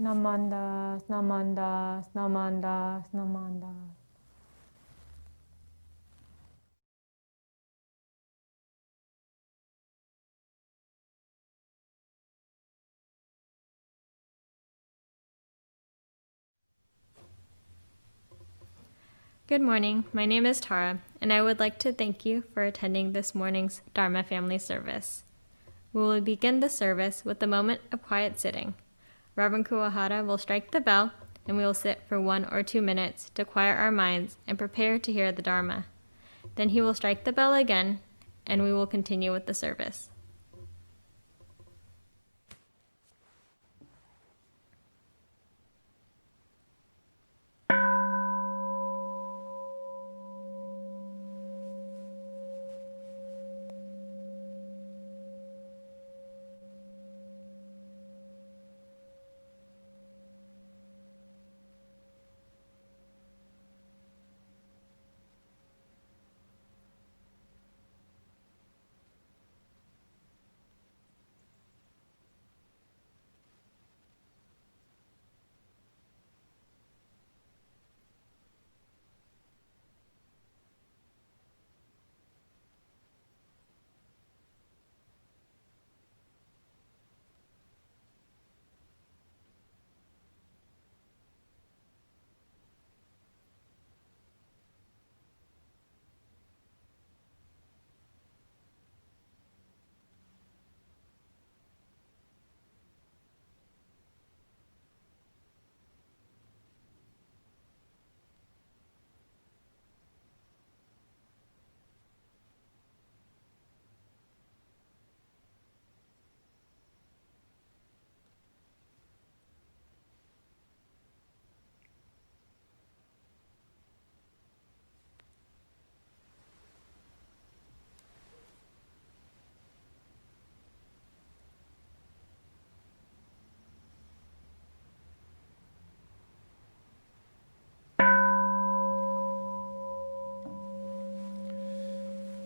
Namandas, namandas, namandas, namandas. Good morning. My name is Tara, and I would like to thank you for attending this morning's Dharma family service. We will begin the service with a moment of quiet sitting. Rev.Kuwahara will strike the bell, and we will sit for 1 or 2 minutes to quiet our minds and prepare to hear the Dharma. Then he will strike the bell again, and we will continue with the service.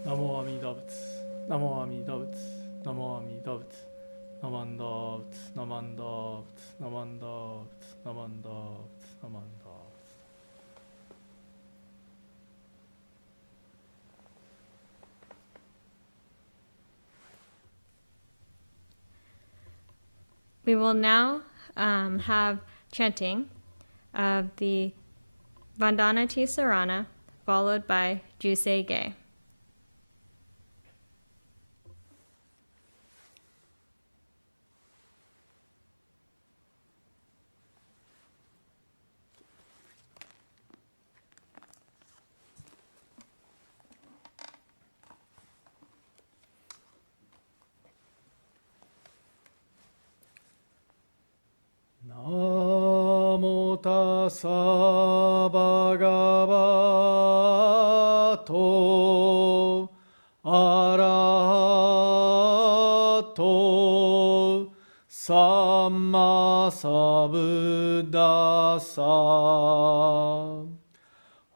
Namo Amida Butsu, Namo Amida Butsu, Namo Amida Butsu, Namanda Butsu, Namanda Butsu, Namanda Butsu, Namanda Butsu, Namanda Butsu. We will now have chanting of the Vandana Ti-Sarana, followed by Juseige. Namo tassa bhagavato arahato samma sambuddhassa.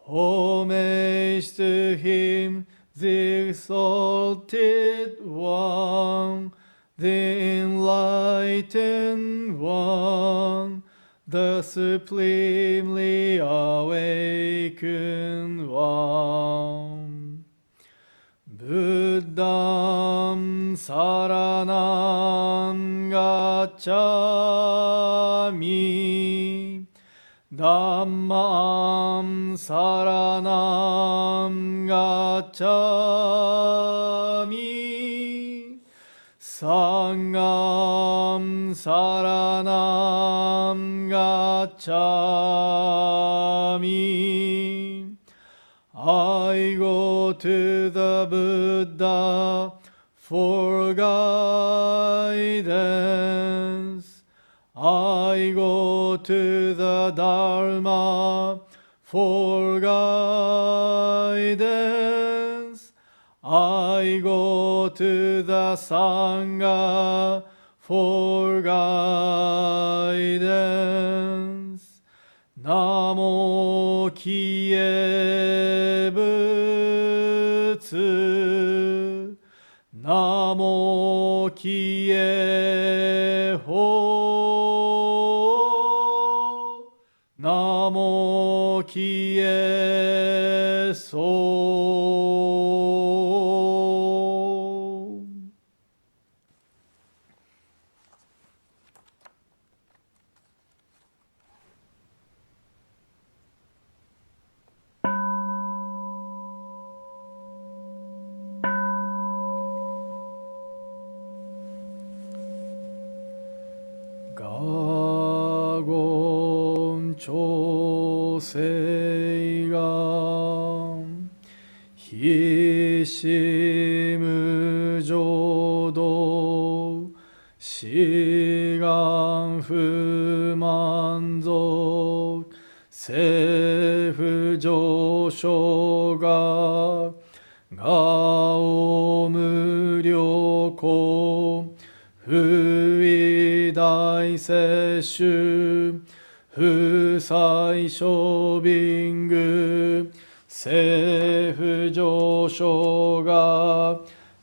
Homage to him, the exalted one, the enlightened one, the supremely awakened one. Buddham saranam gacchami, Dhammam saranam gacchami, Sangham saranam gacchami. I go to the Buddha for guidance. I go to the Dharma for guidance. I go to the Sangha for guidance. Namo Kiye Butsu. Namo Kiye Ho. 消えそう。ガゴン調整が非死無浄土志願不満足政府上昇が我無良好不意大摂取不採処ビング政府上昇が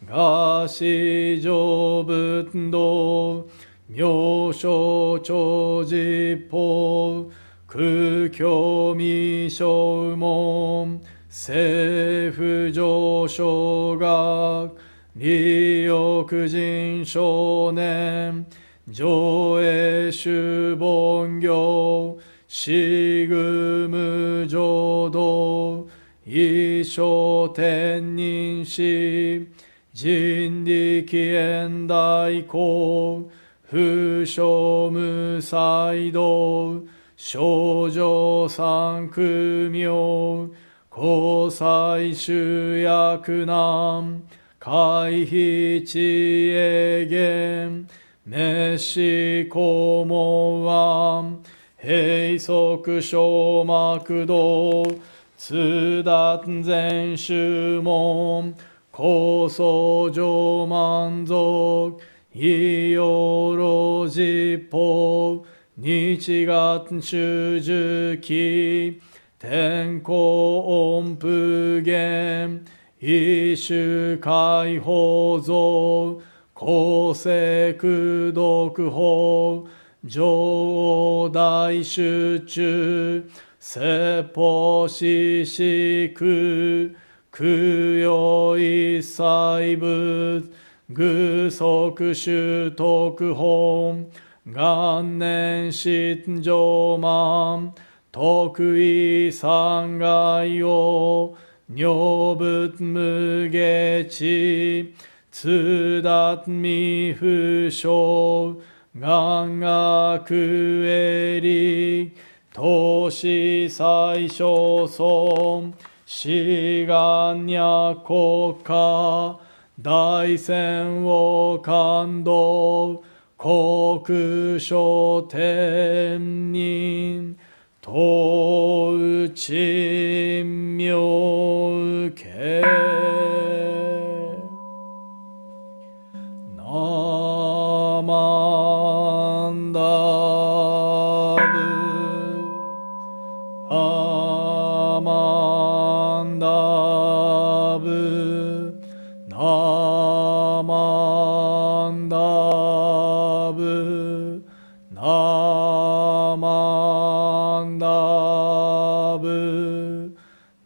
我市上仏道妙正長実法空虚未正門政府上昇が利欲人少年上映主凡行死具無浄土一生天人死人力縁大公不詳無才道少女三苦妙交際主役難回避知恵言滅死肛門案閉塞小膜道通達全宗門高僧上満足異様老実法日月中寿期天候音符言一種解放像公正功徳法上大集中説法四式供養一切仏具足修徳本元年失上満徳意三害を女仏無下知通達未不詳願学営利投資最小尊志願若国家大戦を感動国書天人東内妙慶ナマンダブナマンダブナマンダブナマンダブ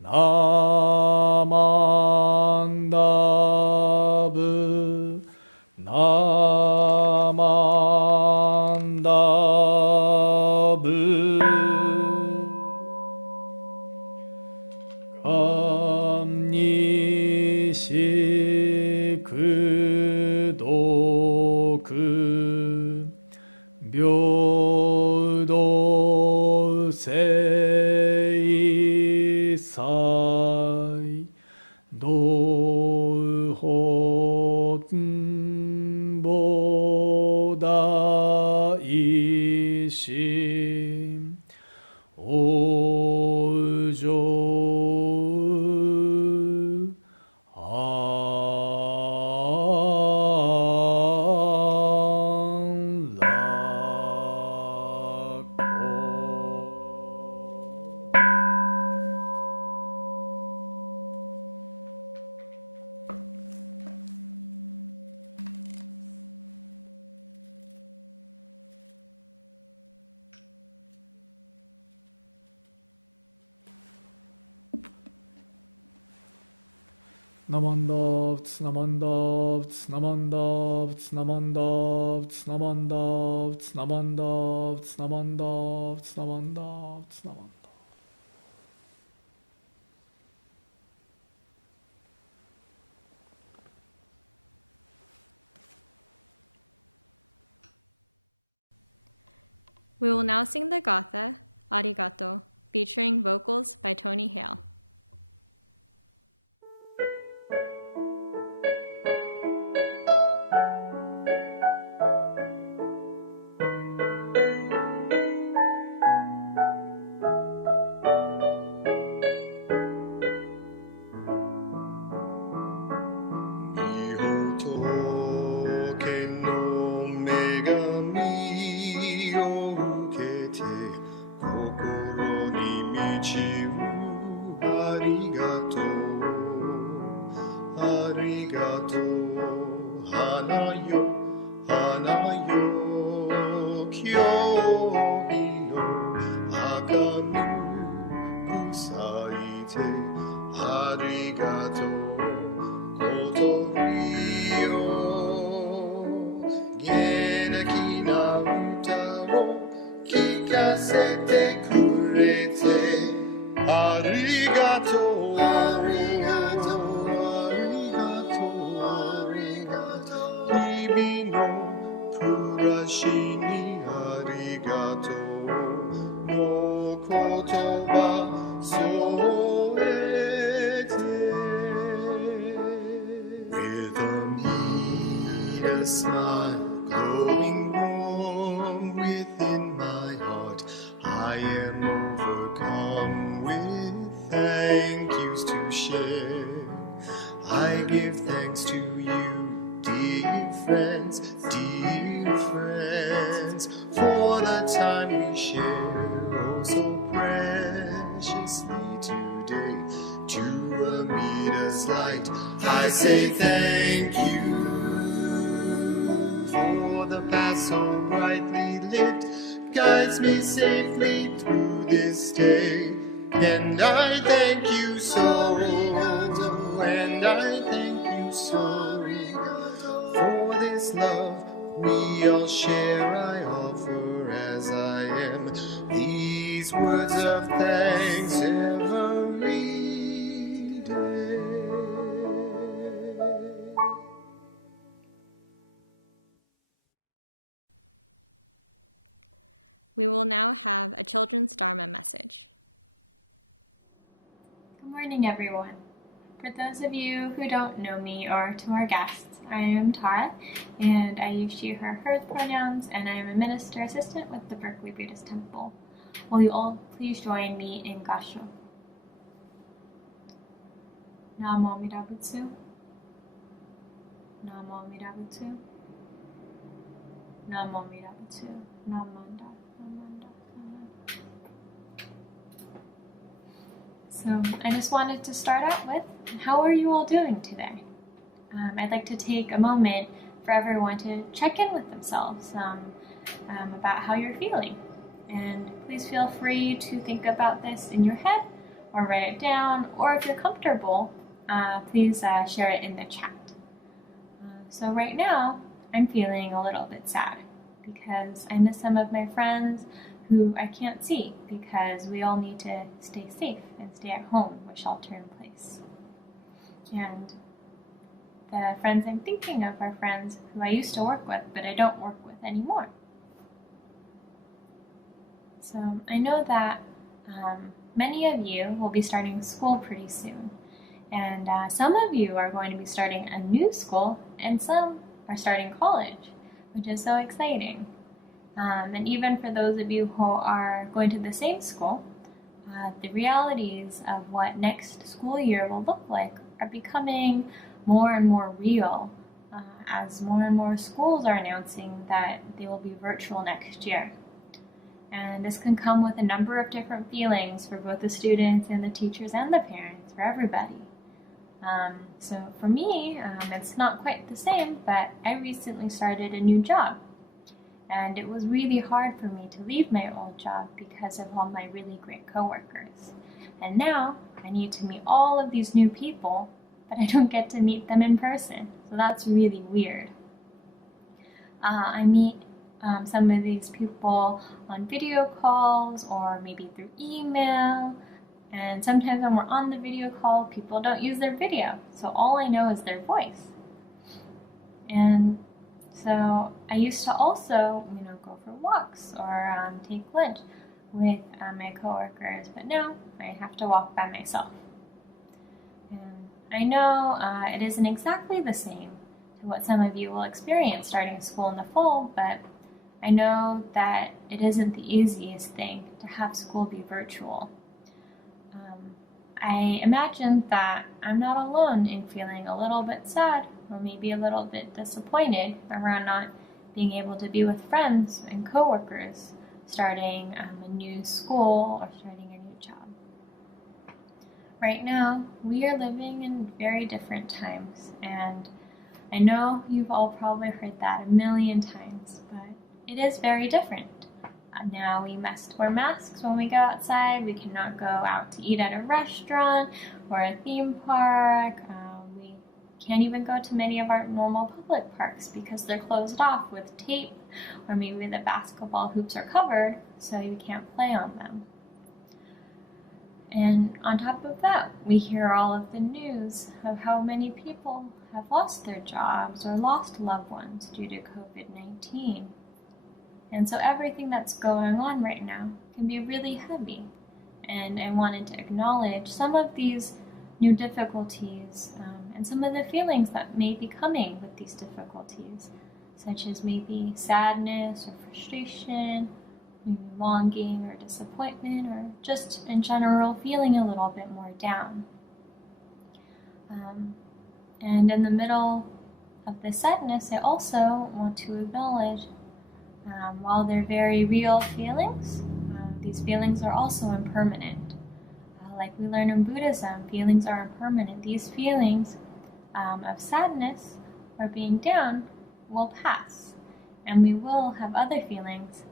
ナマンダブナマンダブ観にしく読平等正祭道本菩提心往生安楽 Namandavts, namandavts, namandavts, namandavts, namandavts, namandavts, namandavts, namandavts, namandavts. We will now sing the Gatha, Arigato, featuring vocals by Tony Hale. We will now have a children's Dharma message. Good morning, everyone. For those of you who don't know me or to our guests, I am Tara, and I use she, her, hers pronouns, and I am a minister assistant with the Berkeley Buddhist Temple. Will you all please join me in Kansho? Namo Amida Butsu. Namo Amida Butsu. Namo Amida Butsu. Namanda. So I just wanted to start out with, how are you all doing today? I'd like to take a moment for everyone to check in with themselves about how you're feeling. And please feel free to think about this in your head or write it down, or if you're comfortable, please share it in the chat. So right now, I'm feeling a little bit sad because I miss some of my friends who I can't see because we all need to stay safe and stay at home with shelter in place. And the friends I'm thinking of are friends who I used to work with, but I don't work with anymore. So I know that many of you will be starting school pretty soon. And some of you are going to be starting a new school, and some are starting college, which is so exciting. And even for those of you who are going to the same school, the realities of what next school year will look like are becoming more and more real as more and more schools are announcing that they will be virtual next year. And this can come with a number of different feelings for both the students and the teachers and the parents, for everybody. So for me, it's not quite the same, but I recently started a new job. And it was really hard for me to leave my old job because of all my really great coworkers. And now I need to meet all of these new people but I don't get to meet them in person. So that's really weird. I meet some of these people on video calls or maybe through email. And sometimes when we're on the video call, people don't use their video. So all I know is their voice. And so I used to also, go for walks or take lunch with my coworkers, but now I have to walk by myself. And I know it isn't exactly the same to what some of you will experience starting school in the fall, but I know that it isn't the easiest thing to have school be virtual. I imagine that I'm not alone in feeling a little bit sad or maybe a little bit disappointed around not being able to be with friends and coworkers starting a new school or starting a new job. Right now, we are living in very different times, and I know you've all probably heard that a million times, but it is very different. Now we must wear masks when we go outside. We cannot go out to eat at a restaurant or a theme park. We can't even go to many of our normal public parks because they're closed off with tape, or maybe the basketball hoops are covered so you can't play on them. And on top of that, we hear all of the news of how many people have lost their jobs or lost loved ones due to COVID-19. And so everything that's going on right now can be really heavy. And I wanted to acknowledge some of these new difficulties and some of the feelings that may be coming with these difficulties, such as maybe sadness or frustration, maybe longing or disappointment, or just in general feeling a little bit more down. And in the middle of the sadness, I also want to acknowledge while they're very real feelings, these feelings are also impermanent. Like we learn in Buddhism, feelings are impermanent. These feelings of sadness or being down will pass, and we will have other feelings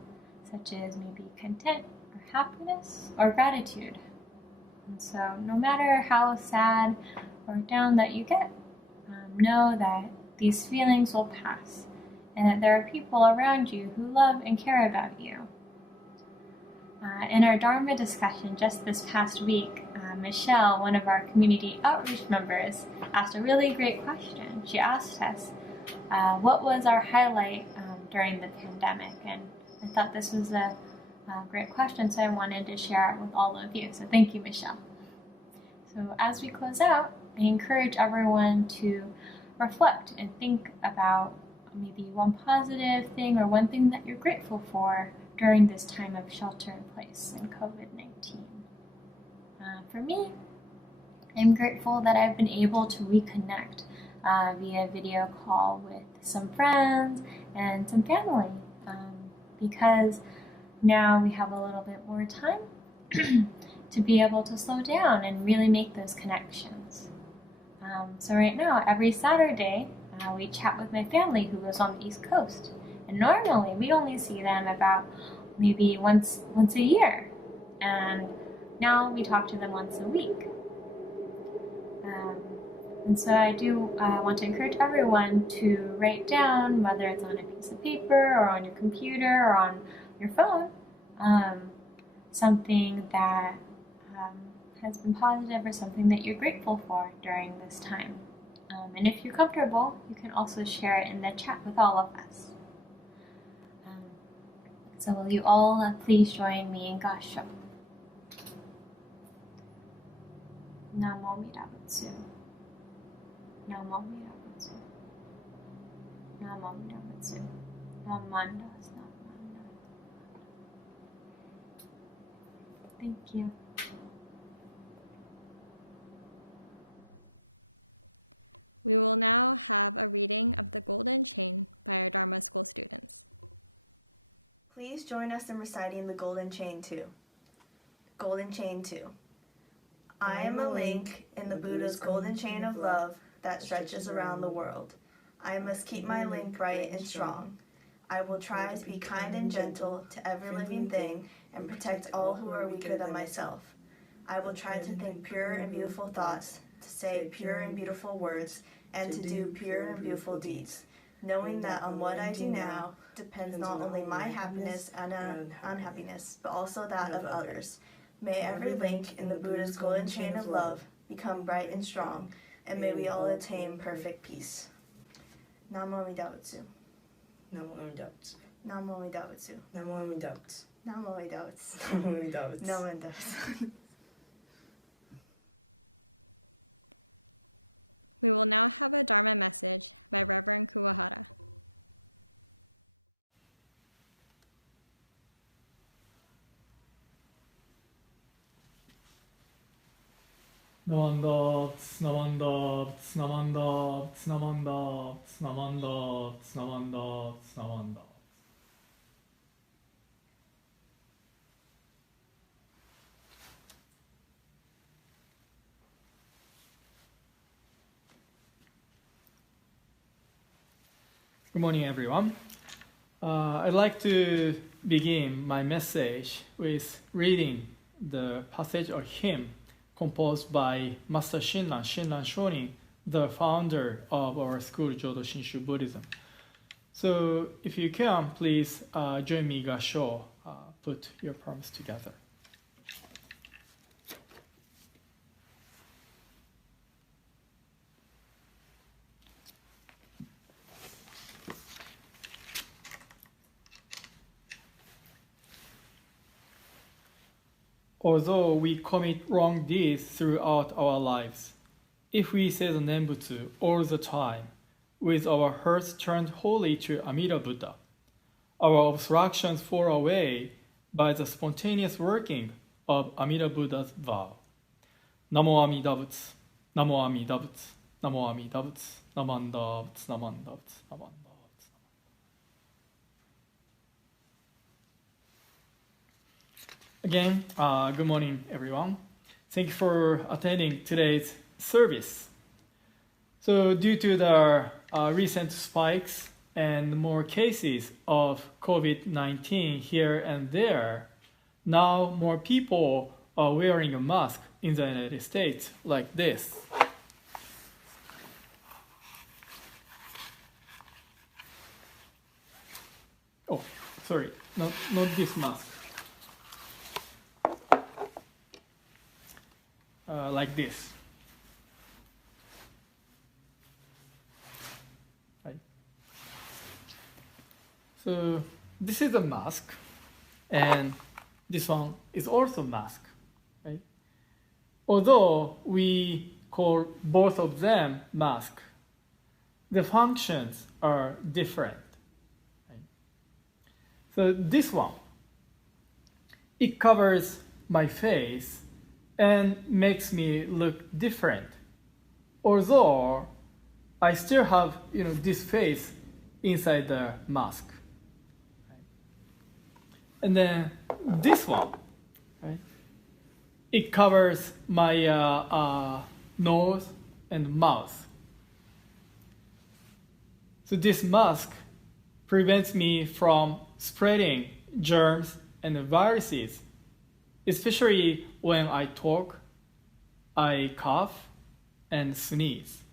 such as maybe content or happiness or gratitude. And so no matter how sad or down that you get, know that these feelings will pass, and that there are people around you who love and care about you. In our Dharma discussion just this past week, Michelle, one of our community outreach members, asked a really great question. She asked us, what was our highlight during the pandemic? And I thought this was a great question, so I wanted to share it with all of you. So thank you, Michelle. So as we close out, I encourage everyone to reflect and think about maybe one positive thing or one thing that you're grateful for during this time of shelter in place in COVID-19. For me, I'm grateful that I've been able to reconnect via video call with some friends and some family because now we have a little bit more time to be able to slow down and really make those connections. So right now, every Saturday, we chat with my family who lives on the East Coast. And normally, we only see them about maybe once a year. And now we talk to them once a week. And so I do want to encourage everyone to write down, whether it's on a piece of paper or on your computer or on your phone, something that has been positive or something that you're grateful for during this time. And if you're comfortable, you can also share it in the chat with all of us. So will you all please join me in Gassho? Namo Mira Butsu. Namo Mira Butsu. Namo Mira Butsu. Namanda Namanda. Thank you. We will now have a reading of the Golden Chain by our Dharma School students. Please join us in reciting the Golden Chain 2. Golden Chain 2. I am a link in the Buddha's golden chain of love that stretches around the world. I must keep my link bright and strong. I will try to be kind and gentle to every living thing and protect all who are weaker than myself. I will try to think pure and beautiful thoughts to say pure and beautiful words, and to do pure and beautiful deeds, knowing that on what I do now depends not only my happiness and unhappiness, but also that of others. May every link in the Buddha's golden chain of love become bright and strong, and may we all attain perfect peace. Namo Amida Butsu. Namo Amida Butsu. Namo Amida Butsu. Namo Amida Butsu. Namo Amida Butsu. Namo Amida Butsu. Namo Amida Butsu. We will now have a Dharma message by Rev.Kuwahara. Namandabts, namandabts, namandabts, namandabts, namandabts, namandabts, namandabts. Good morning, everyone. I'd like to begin my message with reading the passage or hymn composed by Master Shinran Shonin, the founder of our school, Jodo Shinshu Buddhism. So if you can, please join me, Gasho. Put your palms together. Although we commit wrong deeds throughout our lives, if we say the Nembutsu all the time, with our hearts turned wholly to Amida Buddha, our obstructions fall away by the spontaneous working of Amida Buddha's vow. Namo Amida Butsu, Namo Amida Butsu, Namo Amida Butsu, Namanda Butsu, Namanda Butsu, Namanda Butsu. Again, good morning, everyone. Thank you for attending today's service. So due to the recent spikes and more cases of COVID-19 here and there, now more people are wearing a mask in the United States like this. Oh, sorry, not this mask. Like this. Right. So this is a mask, and this one is also mask. Right? Although we call both of them mask, the functions are different. Right? So this one, it covers my face and makes me look different. Although I still have, this face inside the mask. Right? And then this one, right? It covers my nose and mouth. So this mask prevents me from spreading germs and viruses, especially when I talk, I cough, and sneeze.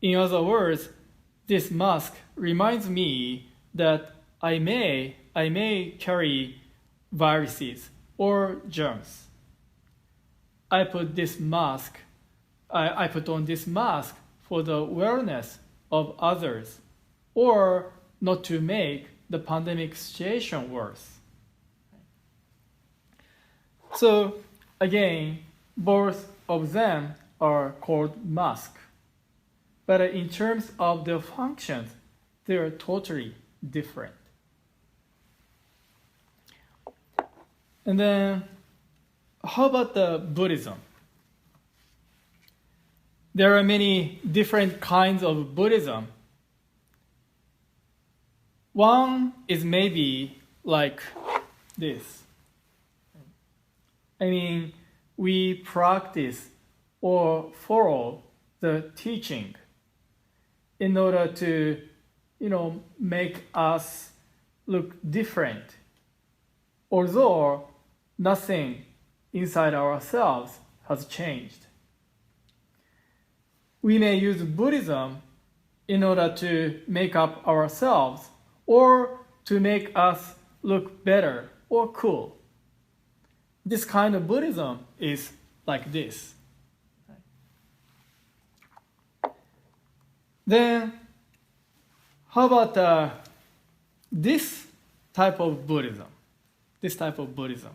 In other words, this mask reminds me that I may carry viruses or germs. I put on this mask for the awareness of others, or not to make the pandemic situation worse. So again, both of them are called mask. But in terms of their functions, they are totally different. And then, how about the Buddhism? There are many different kinds of Buddhism. One is maybe like this. I mean, we practice or follow the teaching in order to, make us look different, although nothing inside ourselves has changed. we may use Buddhism in order to make up ourselves or to make us look better or cool. This kind of Buddhism is like this. Then, how about this type of Buddhism? This type of Buddhism.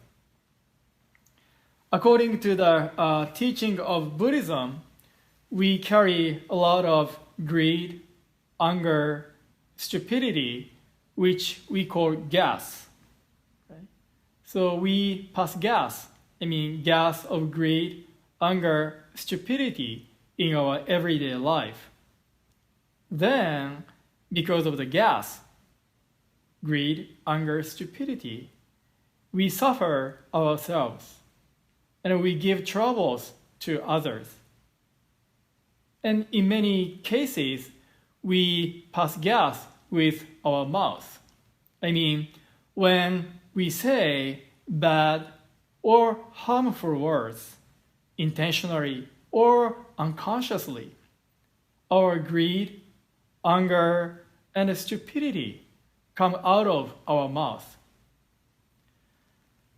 According to the teaching of Buddhism, we carry a lot of greed, anger, stupidity, which we call gas. Okay? So we pass gas, gas of greed, anger, stupidity in our everyday life. Then, because of the gas, greed, anger, stupidity, we suffer ourselves and we give troubles to others. And in many cases, we pass gas with our mouth. When we say bad or harmful words, intentionally or unconsciously, our greed, anger, and stupidity come out of our mouth.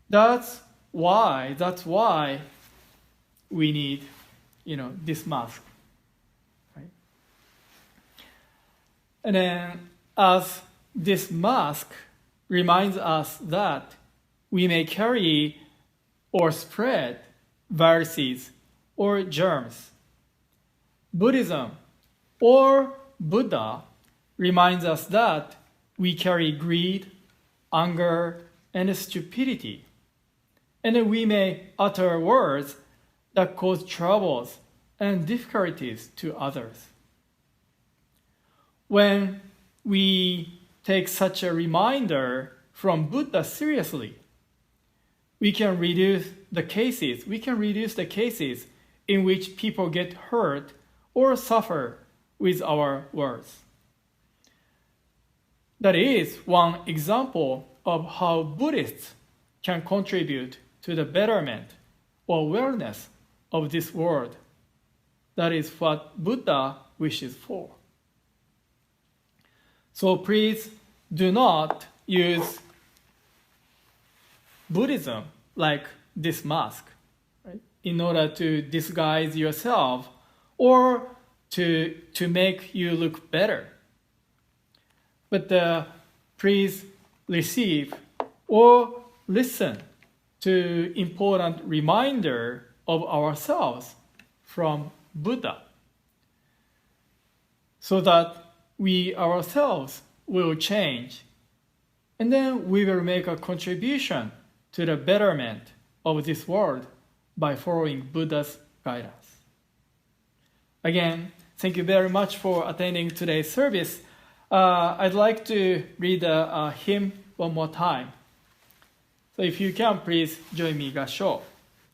That's why we need, this mask. Right? And then as this mask reminds us that we may carry or spread viruses or germs. Buddhism or Buddha reminds us that we carry greed, anger, and stupidity. And then we may utter words that cause troubles and difficulties to others. When we take such a reminder from Buddha seriously, we can reduce the cases in which people get hurt or suffer with our words. That is one example of how Buddhists can contribute to the betterment or wellness of this world. That is what Buddha wishes for. So please do not use Buddhism like this mask, right, in order to disguise yourself or to make you look better. But please receive or listen to important reminder of ourselves from Buddha, so that we ourselves will change, and then we will make a contribution to the betterment of this world by following Buddha's guidance. Again, thank you very much for attending today's service. I'd like to read a hymn one more time. So if you can, please join me, Gassho.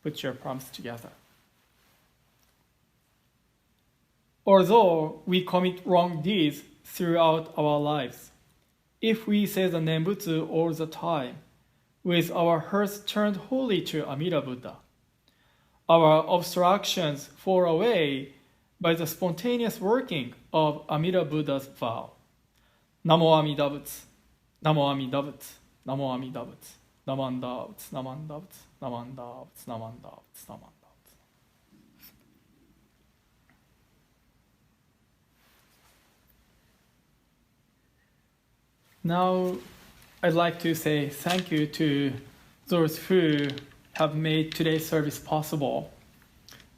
Put your palms together. Although we commit wrong deeds throughout our lives, if we say the Nembutsu all the time, with our hearts turned wholly to Amida Buddha, our obstructions fall away by the spontaneous working of Amida Buddha's vow. Namo Amida Butsu, Namo Amida Butsu, Namo Amida Butsu, Namanda Butsu, Namanda Butsu, Namanda Butsu, Namanda Butsu, Namanda Butsu. Now, I'd like to say thank you to those who have made today's service possible.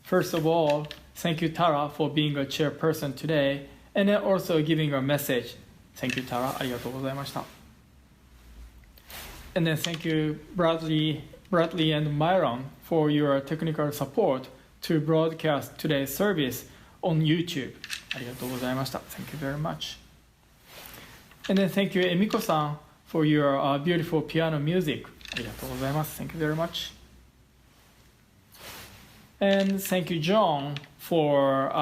First of all, thank you, Tara, for being a chairperson today, and then also giving a message. Thank you, Tara. Arigato gozaimashita. And then thank you, Bradley and Myron, for your technical support to broadcast today's service on YouTube. Arigato gozaimashita. Thank you very much. And then thank you, Emiko-san, for your beautiful piano music. Arigatou gozaimasu. Thank you very much. And thank you, John, for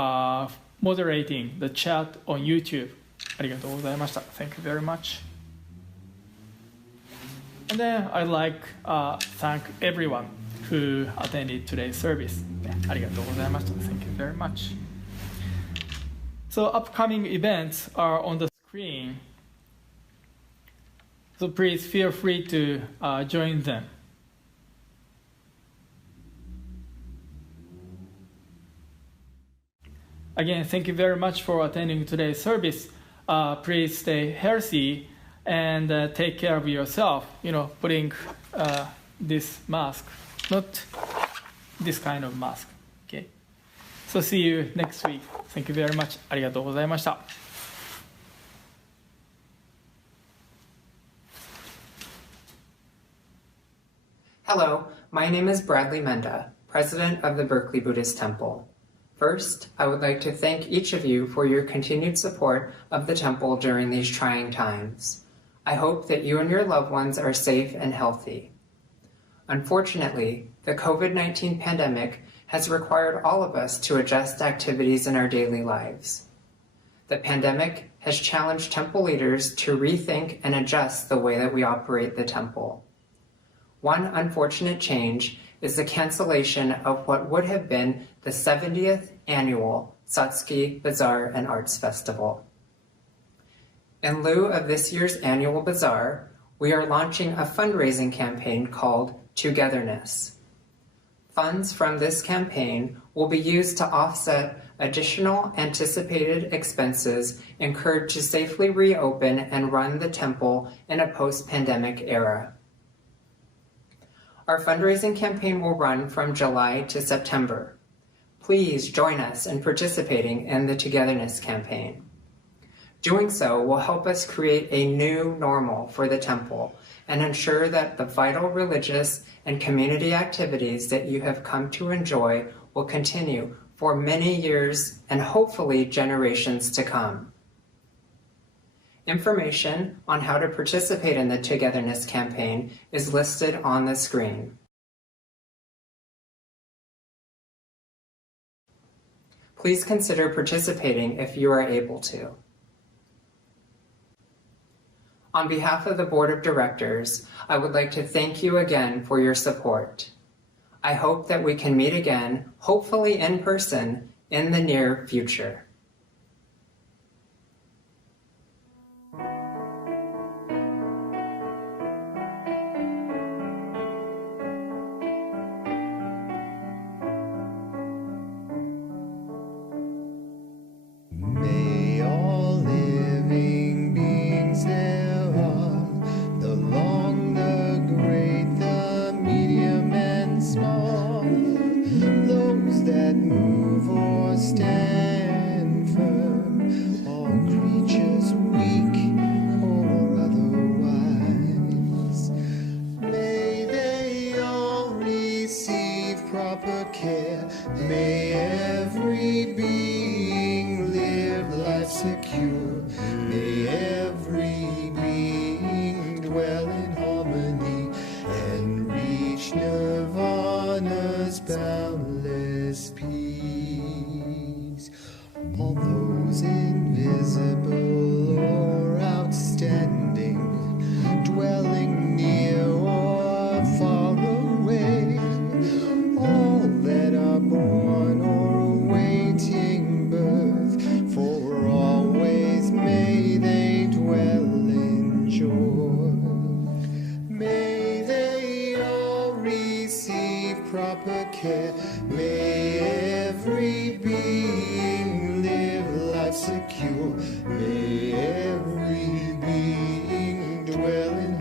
moderating the chat on YouTube. Arigatou gozaimashita. Thank you very much. And then I'd like to thank everyone who attended today's service. Arigatou gozaimashita. Thank you very much. So upcoming events are on the screen. So please feel free to join them. Again, thank you very much for attending today's service. Please stay healthy and take care of yourself. Putting this mask, not this kind of mask. Okay. So see you next week. Thank you very much. ありがとうございました。Hello, my name is Bradley Menda, President of the Berkeley Buddhist Temple. First, I would like to thank each of you for your continued support of the temple during these trying times. I hope that you and your loved ones are safe and healthy. Unfortunately, the COVID-19 pandemic has required all of us to adjust activities in our daily lives. The pandemic has challenged temple leaders to rethink and adjust the way that we operate the temple. One unfortunate change is the cancellation of what would have been the 70th annual Satsuki Bazaar and Arts Festival. In lieu of this year's annual bazaar, we are launching a fundraising campaign called Togetherness. Funds from this campaign will be used to offset additional anticipated expenses incurred to safely reopen and run the temple in a post-pandemic era. Our fundraising campaign will run from July to September. Please join us in participating in the Togetherness campaign. Doing so will help us create a new normal for the temple and ensure that the vital religious and community activities that you have come to enjoy will continue for many years and hopefully generations to come. Information on how to participate in the Togetherness campaign is listed on the screen. Please consider participating if you are able to. On behalf of the Board of Directors, I would like to thank you again for your support. I hope that we can meet again, hopefully in person, in the near future. May all living beings thereof, the long, the great, the medium and small, those that move or stand firm, all creatures weak or otherwise, may they all receive proper care. May every being live life secure. May every being dwell in harmony and reach nirvana's boundless peace. All those invisible or outstanding, dwelling near or far away, all that are born or awaiting birth, for always may they dwell in joy. May they all receive proper care. May every being live life secure. May every being dwell in